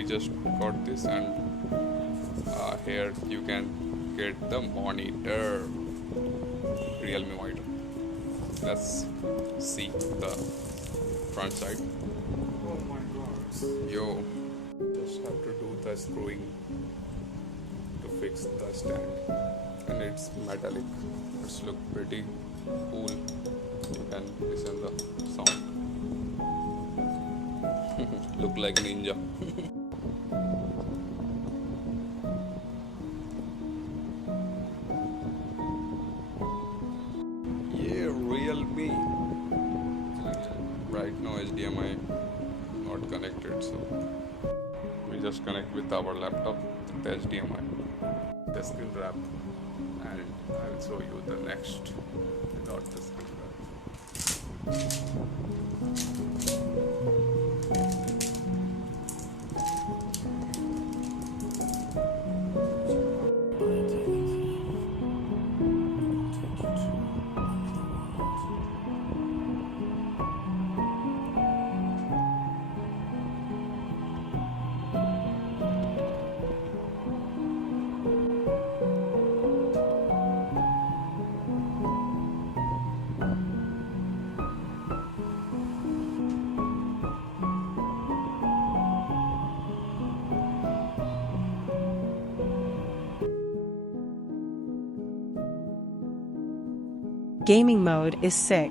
we just got this, and here you can get the monitor, realme monitor. Let's see the front side. Oh my god. You just have to do the screwing to fix the stand, and it's metallic. It's look pretty cool. You can listen the sound. Look like ninja. Yeah, realme. Right now HDMI not connected, so we just connect with our laptop with the HDMI. The screen wrap, and I will show you the next without the screen wrap. Gaming mode is sick.